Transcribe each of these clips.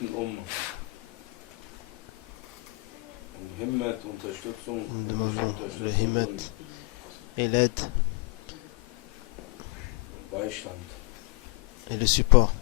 Nous demandons le himmet et l'aide et le support.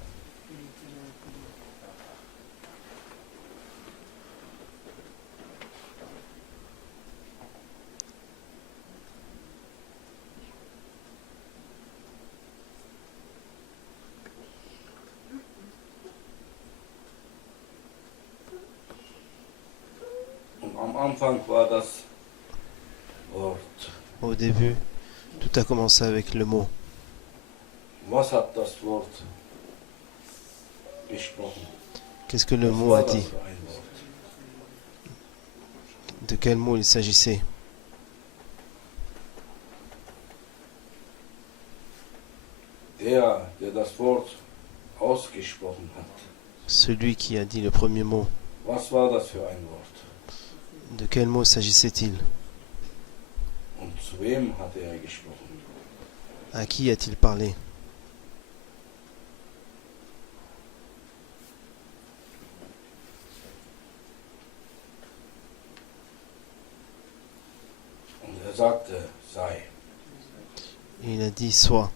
Au début, tout a commencé avec le mot. Qu'est-ce que le mot a dit? De quel mot il s'agissait? Celui qui a dit le premier mot. De quel mot s'agissait-il? À qui a-t-il parlé? Il a dit sois.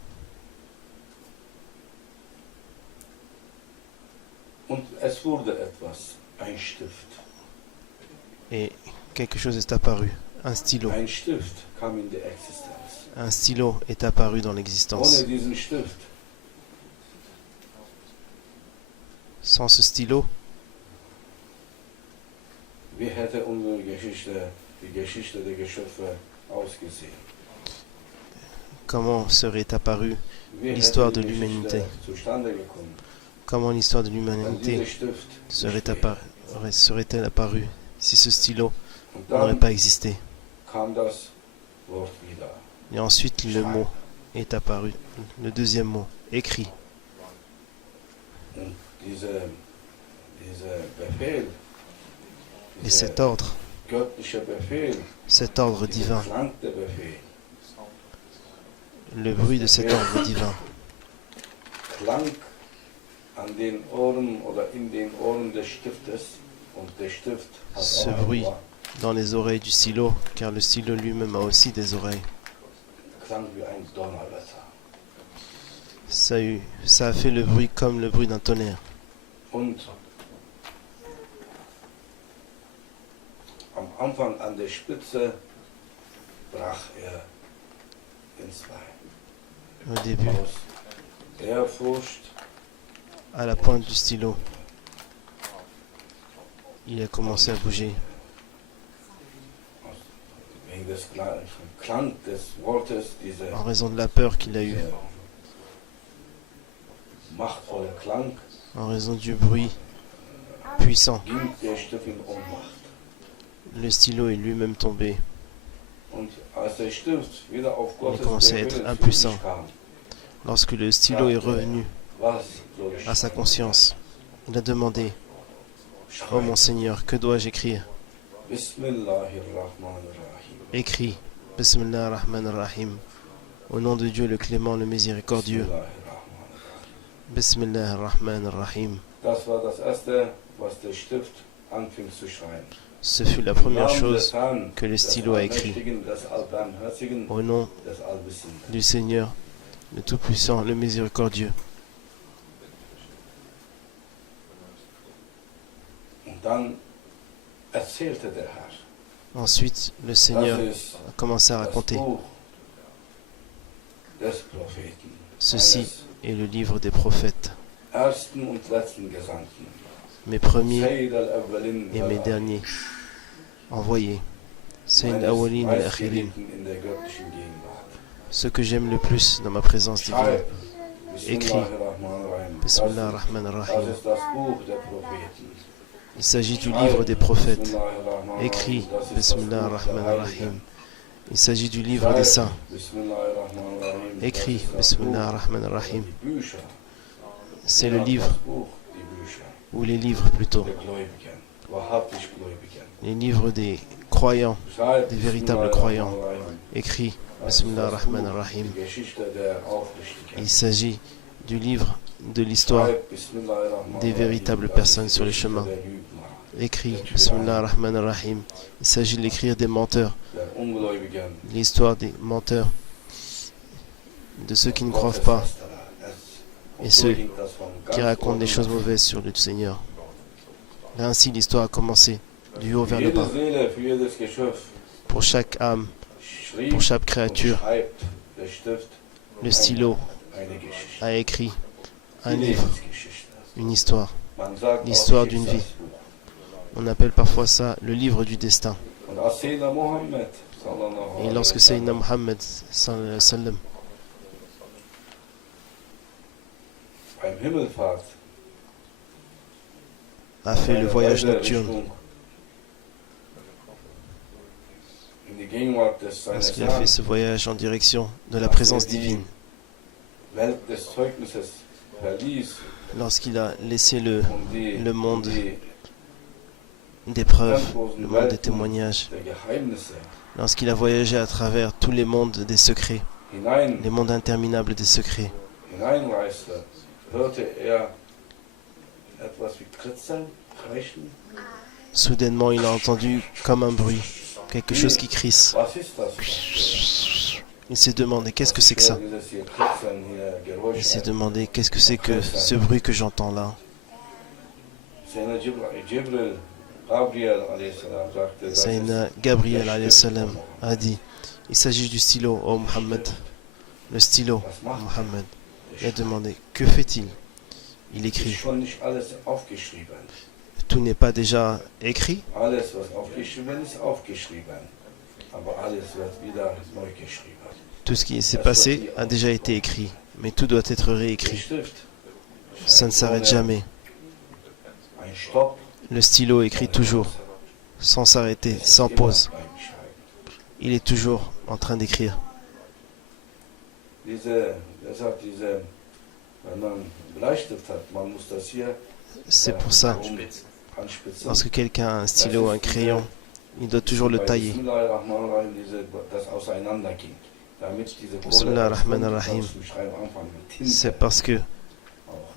Et quelque chose est apparu, un stylo. Un stylo est apparu dans l'existence. Sans ce stylo, comment serait apparue l'histoire de l'humanité? Comment l'histoire de l'humanité serait-elle apparue si ce stylo n'aurait pas existé? Et ensuite le mot est apparu, le deuxième mot, écrit. Et cet ordre divin, le bruit de cet ordre divin, ce bruit dans les oreilles du stylo, car le stylo lui-même a aussi des oreilles. Ça a fait le bruit comme le bruit d'un tonnerre. Au début, à la pointe du stylo, il a commencé à bouger. En raison de la peur qu'il a eue. En raison du bruit puissant. Le stylo est lui-même tombé. Il a commencé à être impuissant. Lorsque le stylo est revenu à sa conscience, il a demandé: oh mon Seigneur, que dois-je écrire? Écrit Bismillah ar-Rahman ar-Rahim, au nom de Dieu le clément, le miséricordieux. Bismillah ar-Rahman ar-Rahim. Ce fut la première chose que le stylo a écrit. Au nom du Seigneur, le Tout-Puissant, le Miséricordieux. Ensuite, le Seigneur a commencé à raconter. Ceci est le livre des prophètes, mes premiers et mes derniers envoyés. Sayyid Awalin et Akhirin. Ce que j'aime le plus dans ma présence divine. Écrit Bismillah ar-Rahman ar-Rahim. Il s'agit du livre des prophètes. Écrit Bismillah ar-Rahman ar-Rahim. Il s'agit du livre des saints. Écrit Bismillah ar-Rahman ar-Rahim. C'est le livre, ou les livres plutôt. Les livres des croyants, des véritables croyants. Écrit Bismillah ar-Rahman ar-Rahim. Il s'agit du livre de l'histoire des véritables personnes sur les chemins. Écrit Bismillah ar-Rahman ar-Rahim. Il s'agit d'écrire des menteurs, l'histoire des menteurs, de ceux qui ne croient pas et ceux qui racontent des choses mauvaises sur le Seigneur. Et ainsi l'histoire a commencé, du haut vers le bas. Pour chaque âme, pour chaque créature, le stylo a écrit un livre, une histoire, l'histoire d'une vie. On appelle parfois ça le livre du destin. Et lorsque Sayyidina Muhammad sallam a fait le voyage nocturne, lorsqu'il a fait ce voyage en direction de la présence divine, lorsqu'il a laissé le monde des preuves, le monde des témoignages, lorsqu'il a voyagé à travers tous les mondes des secrets, les mondes interminables des secrets, soudainement il a entendu comme un bruit, quelque chose qui crisse. Il s'est demandé qu'est-ce que c'est que ça. Il s'est demandé qu'est-ce que c'est que ce bruit que j'entends là. Sayyidina Gabriel alayhi salam a dit, il s'agit du stylo, oh Muhammad. Le stylo, Muhammad. Il a demandé, que fait-il? Il écrit. Tout n'est pas déjà écrit. Tout ce qui s'est passé a déjà été écrit, mais tout doit être réécrit. Ça ne s'arrête jamais. Le stylo écrit toujours, sans s'arrêter, sans pause. Il est toujours en train d'écrire. C'est pour ça, lorsque quelqu'un a un stylo, un crayon, il doit toujours le tailler. Bismillah ar-Rahman ar-Rahim. C'est parce que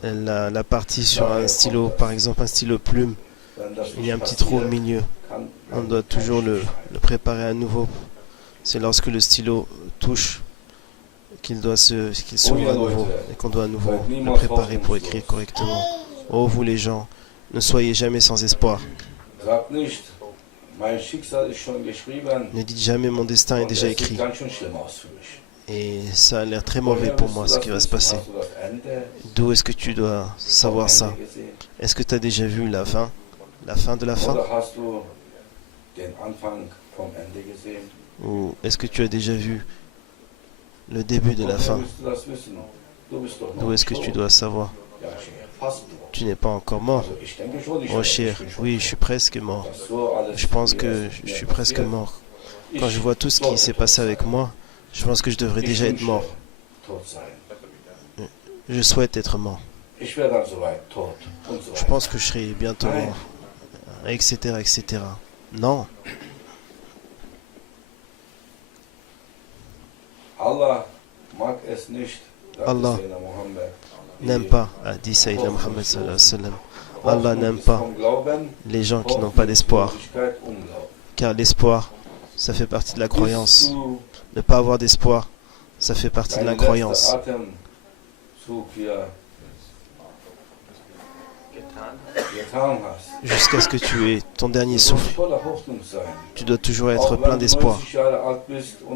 la partie sur un stylo, par exemple un stylo plume, il y a un petit trou au milieu. On doit toujours le préparer à nouveau. C'est lorsque le stylo touche qu'il s'ouvre à nouveau et qu'on doit à nouveau le préparer pour écrire correctement. Oh vous les gens, ne soyez jamais sans espoir. Ne dites jamais mon destin est déjà écrit. Et ça a l'air très mauvais pour moi ce qui va se passer. D'où est-ce que tu dois savoir ça? Est-ce que tu as déjà vu la fin de la fin? Ou est-ce que tu as déjà vu le début de la fin? D'où est-ce que tu dois savoir? Tu n'es pas encore mort. Oh cher, oui, je suis presque mort. Je pense que je suis presque mort. Quand je vois tout ce qui s'est passé avec moi, je pense que je devrais déjà être mort. Je souhaite être mort. Je pense que je serai bientôt mort. Etc. etc. Non. Allah n'aime pas, a dit Sayyidina Muhammad sallallahu alayhi wa sallam. Allah n'aime pas les gens qui n'ont pas d'espoir. Car l'espoir, ça fait partie de la croyance. Ne pas avoir d'espoir, ça fait partie de l'incroyance. Jusqu'à ce que tu aies ton dernier souffle, tu dois toujours être plein d'espoir.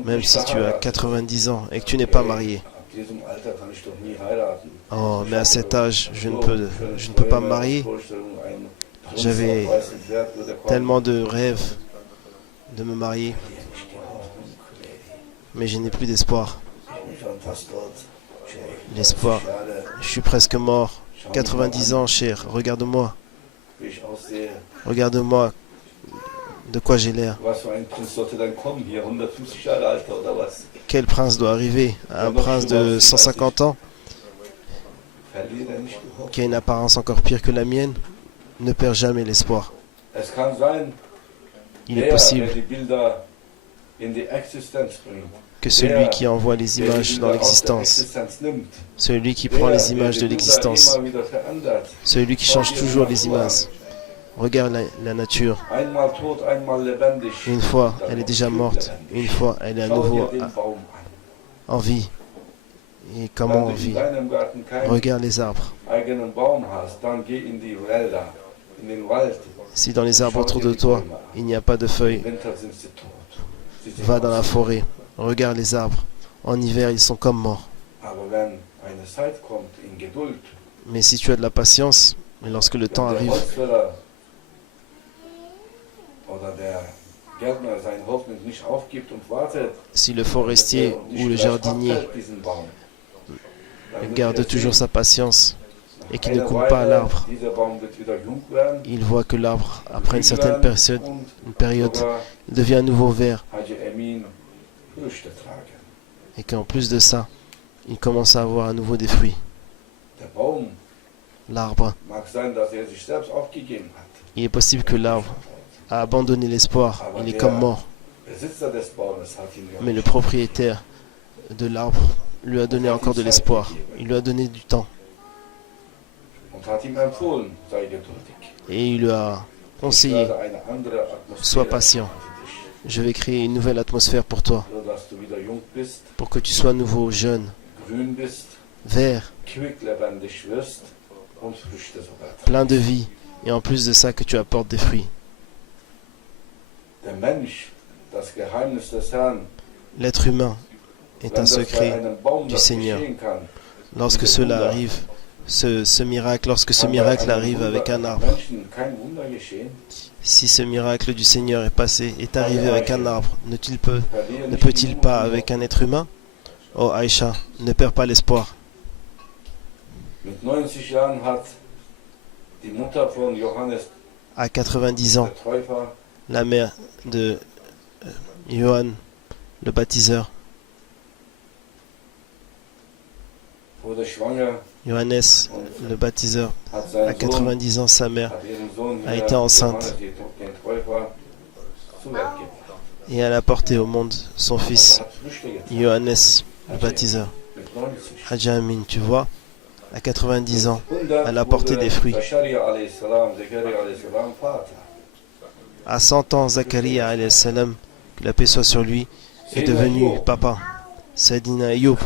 Même si tu as 90 ans et que tu n'es pas marié. Oh, mais à cet âge, je ne peux pas me marier. J'avais tellement de rêves de me marier. Mais je n'ai plus d'espoir. L'espoir, je suis presque mort. 90 ans, cher, regarde-moi. Regarde-moi de quoi j'ai l'air. Quel prince doit arriver? Un prince de 150 ans qui a une apparence encore pire que la mienne ne perd jamais l'espoir. Il est possible que celui qui envoie les images dans l'existence, celui qui prend les images de l'existence, celui qui change toujours les images. Regarde la nature. Une fois, elle est déjà morte. Une fois, elle est à nouveau en vie. Et comment on vit? Regarde les arbres. Si dans les arbres autour de toi, il n'y a pas de feuilles, va dans la forêt. Regarde les arbres. En hiver, ils sont comme morts. Mais si tu as de la patience, et lorsque le temps arrive, si le forestier ou le jardinier garde toujours sa patience et qu'il ne coupe pas l'arbre, il voit que l'arbre, après une certaine période, devient à nouveau vert. Et qu'en plus de ça, il commence à avoir à nouveau des fruits. L'arbre, il est possible que l'arbre a abandonné l'espoir, il est comme mort. Mais le propriétaire de l'arbre lui a donné encore de l'espoir, il lui a donné du temps. Et il lui a conseillé, sois patient, je vais créer une nouvelle atmosphère pour toi, pour que tu sois à nouveau jeune, vert, plein de vie, et en plus de ça que tu apportes des fruits. L'être humain est un secret du Seigneur. Lorsque cela arrive, lorsque ce miracle arrive avec un arbre, si ce miracle du Seigneur est arrivé avec un arbre, ne peut-il pas avec un être humain? Oh Aïcha, ne perds pas l'espoir. À 90 ans, la mère de Johann le baptiseur, Johannes le baptiseur, à 90 ans, sa mère a été enceinte et elle a porté au monde son fils, Johannes le baptiseur. Hadja Amin, tu vois, à 90 ans, elle a porté des fruits. À 100 ans, Zakaria alayhi salam, que la paix soit sur lui, est devenu papa. Sayyidina Ayoub,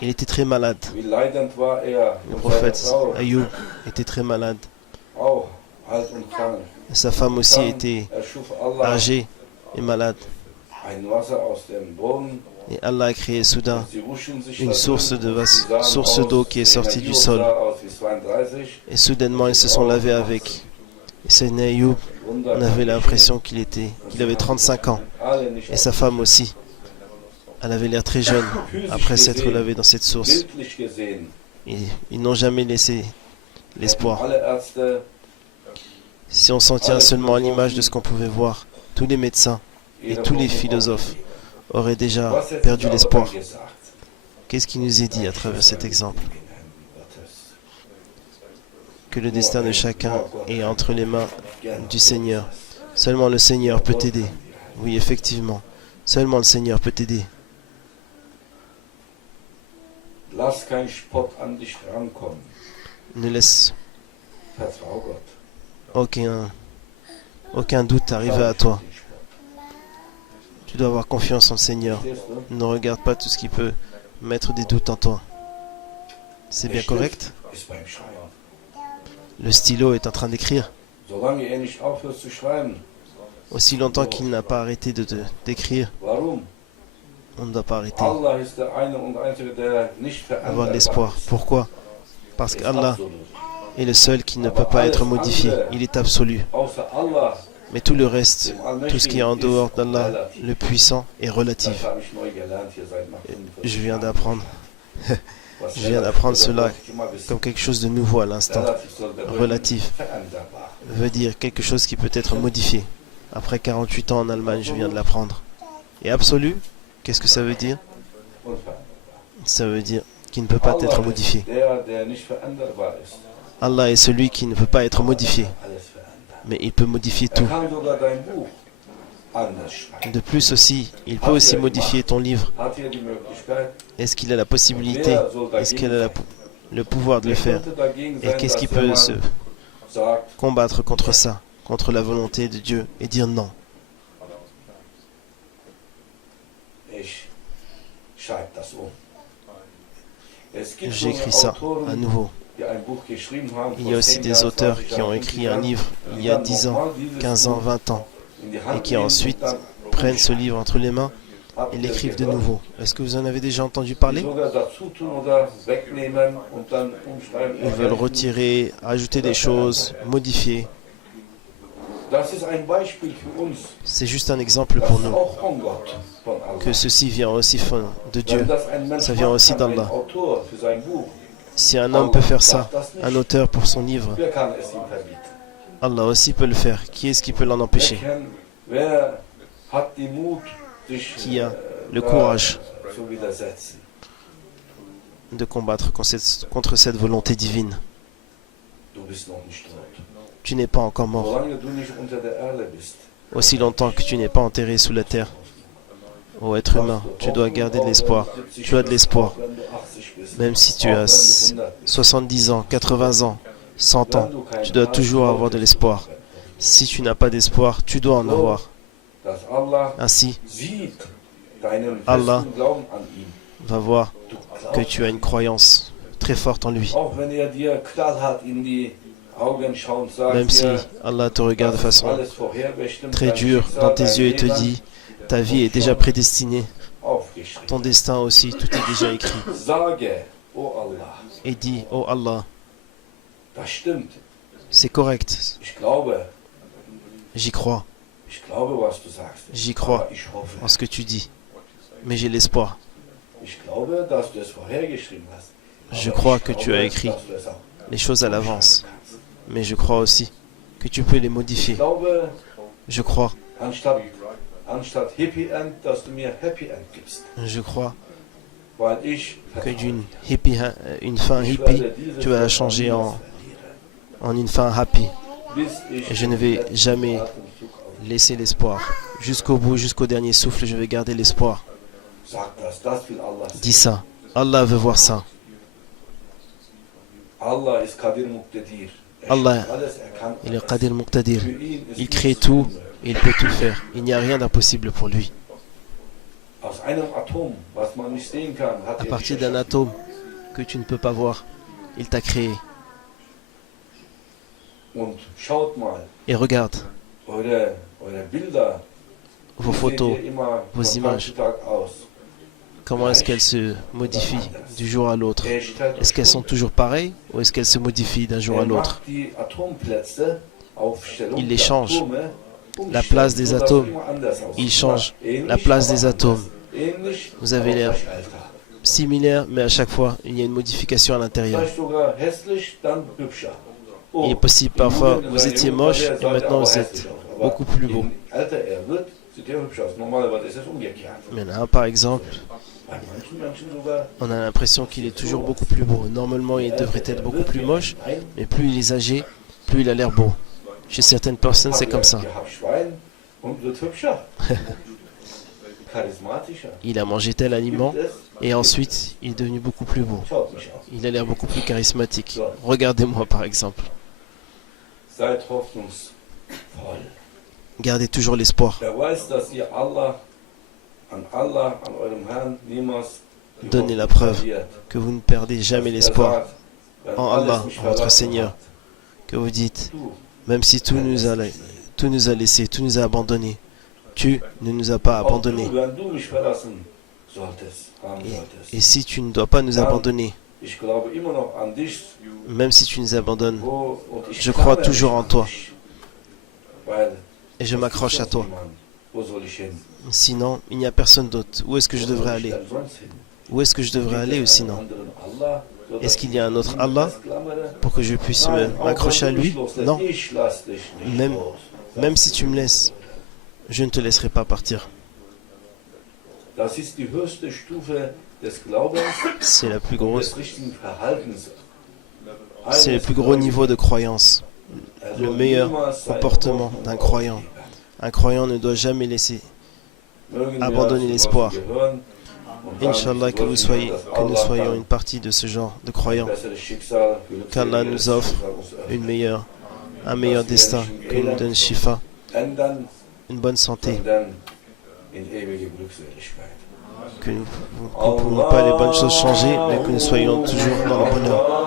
il était très malade. Le prophète Ayoub était très malade. Et sa femme aussi était âgée et malade. Et Allah a créé soudain une source d'eau qui est sortie du sol. Et soudainement, ils se sont lavés avec. Et Sayyidina Ayoub, on avait l'impression qu'il avait 35 ans. Et sa femme aussi. Elle avait l'air très jeune après s'être lavée dans cette source. Et ils n'ont jamais laissé l'espoir. Si on s'en tient seulement à l'image de ce qu'on pouvait voir, tous les médecins et tous les philosophes auraient déjà perdu l'espoir. Qu'est-ce qui nous est dit à travers cet exemple? Que le destin de chacun est entre les mains du Seigneur. Seulement le Seigneur peut t'aider. Oui, effectivement. Seulement le Seigneur peut t'aider. Ne laisse aucun doute arriver à toi. Tu dois avoir confiance en le Seigneur. Ne regarde pas tout ce qui peut mettre des doutes en toi. C'est bien correct? Le stylo est en train d'écrire. Aussi longtemps qu'il n'a pas arrêté d'écrire, on ne doit pas arrêter. Avoir de l'espoir. Pourquoi? Parce qu'Allah est le seul qui ne peut pas être modifié. Il est absolu. Mais tout le reste, tout ce qui est en dehors d'Allah, le puissant, est relatif. Je viens d'apprendre cela comme quelque chose de nouveau à l'instant. Relatif veut dire quelque chose qui peut être modifié. Après 48 ans en Allemagne, je viens de l'apprendre. Et absolu, qu'est-ce que ça veut dire? Ça veut dire qu'il ne peut pas être modifié. Allah est celui qui ne peut pas être modifié. Mais il peut modifier tout. De plus aussi, il peut aussi modifier ton livre. Est-ce qu'il a la possibilité? Est-ce qu'il a le pouvoir de le faire? Et qu'est-ce qui peut se combattre contre ça, contre la volonté de Dieu, et dire non? J'écris ça à nouveau. Il y a aussi des auteurs qui ont écrit un livre il y a 10 ans, 15 ans, 20 ans, et qui ensuite prennent ce livre entre les mains et l'écrivent de nouveau. Est-ce que vous en avez déjà entendu parler? Ils veulent retirer, ajouter des choses, modifier. C'est juste un exemple pour nous, que ceci vient aussi de Dieu, ça vient aussi d'Allah. Si un homme peut faire ça, un auteur pour son livre, Allah aussi peut le faire. Qui est-ce qui peut l'en empêcher? Qui a le courage de combattre contre cette volonté divine? Tu n'es pas encore mort. Aussi longtemps que tu n'es pas enterré sous la terre. Ô être humain, tu dois garder de l'espoir. Tu as de l'espoir. Même si tu as 70 ans, 80 ans, 100 ans, tu dois toujours avoir de l'espoir. Si tu n'as pas d'espoir, tu dois en avoir. Ainsi, Allah va voir que tu as une croyance très forte en lui. Même si Allah te regarde de façon très dure dans tes yeux et te dit ta vie est déjà prédestinée, ton destin aussi, tout est déjà écrit. Et dis, oh Allah, c'est correct, j'y crois, j'y crois en ce que tu dis, mais j'ai l'espoir. Je crois que tu as écrit les choses à l'avance, mais je crois aussi que tu peux les modifier. Je crois. Je crois que une fin hippie, tu vas la changer en une fin happy. Et je ne vais jamais laisser l'espoir. Jusqu'au bout, jusqu'au dernier souffle, je vais garder l'espoir. Dis ça. Allah veut voir ça. Allah, il est Qadir Muqtadir. Il crée tout et il peut tout faire. Il n'y a rien d'impossible pour lui. À partir d'un atome que tu ne peux pas voir, il t'a créé. Et regarde vos photos, vos images. Comment est-ce qu'elles se modifient du jour à l'autre? Est-ce qu'elles sont toujours pareilles ou est-ce qu'elles se modifient d'un jour à l'autre? Il les change. La place des atomes, il change la place des atomes. Vous avez l'air similaire, mais à chaque fois, il y a une modification à l'intérieur. Il est possible parfois, vous étiez moche et maintenant vous êtes beaucoup plus beau. Maintenant, par exemple, on a l'impression qu'il est toujours beaucoup plus beau. Normalement, il devrait être beaucoup plus moche, mais plus il est âgé, plus il a l'air beau. Chez certaines personnes, c'est comme ça. Il a mangé tel aliment et ensuite, il est devenu beaucoup plus beau. Il a l'air beaucoup plus charismatique. Regardez-moi, par exemple. Gardez toujours l'espoir. Donnez la preuve que vous ne perdez jamais l'espoir en Allah, en votre Seigneur. Que vous dites, même si tout nous a laissés, tout nous a abandonnés, tu ne nous as pas abandonnés. Et si tu ne dois pas nous abandonner, même si tu nous abandonnes, je crois toujours en toi. Et je m'accroche à toi. Sinon, il n'y a personne d'autre. Où est-ce que je devrais aller? Où est-ce que je devrais aller ou sinon? Est-ce qu'il y a un autre Allah pour que je puisse m'accrocher à lui? Non. Même si tu me laisses, je ne te laisserai pas partir. C'est la plus grosse. C'est le plus gros niveau de croyance. Le meilleur comportement d'un croyant, Un croyant ne doit jamais laisser abandonner l'espoir. Inch'Allah, que nous soyons une partie de ce genre de croyants. Qu'Allah nous offre un meilleur destin, qu'il nous donne shifa, une bonne santé, que nous ne pouvons pas les bonnes choses changer, mais que nous soyons toujours dans le bonheur.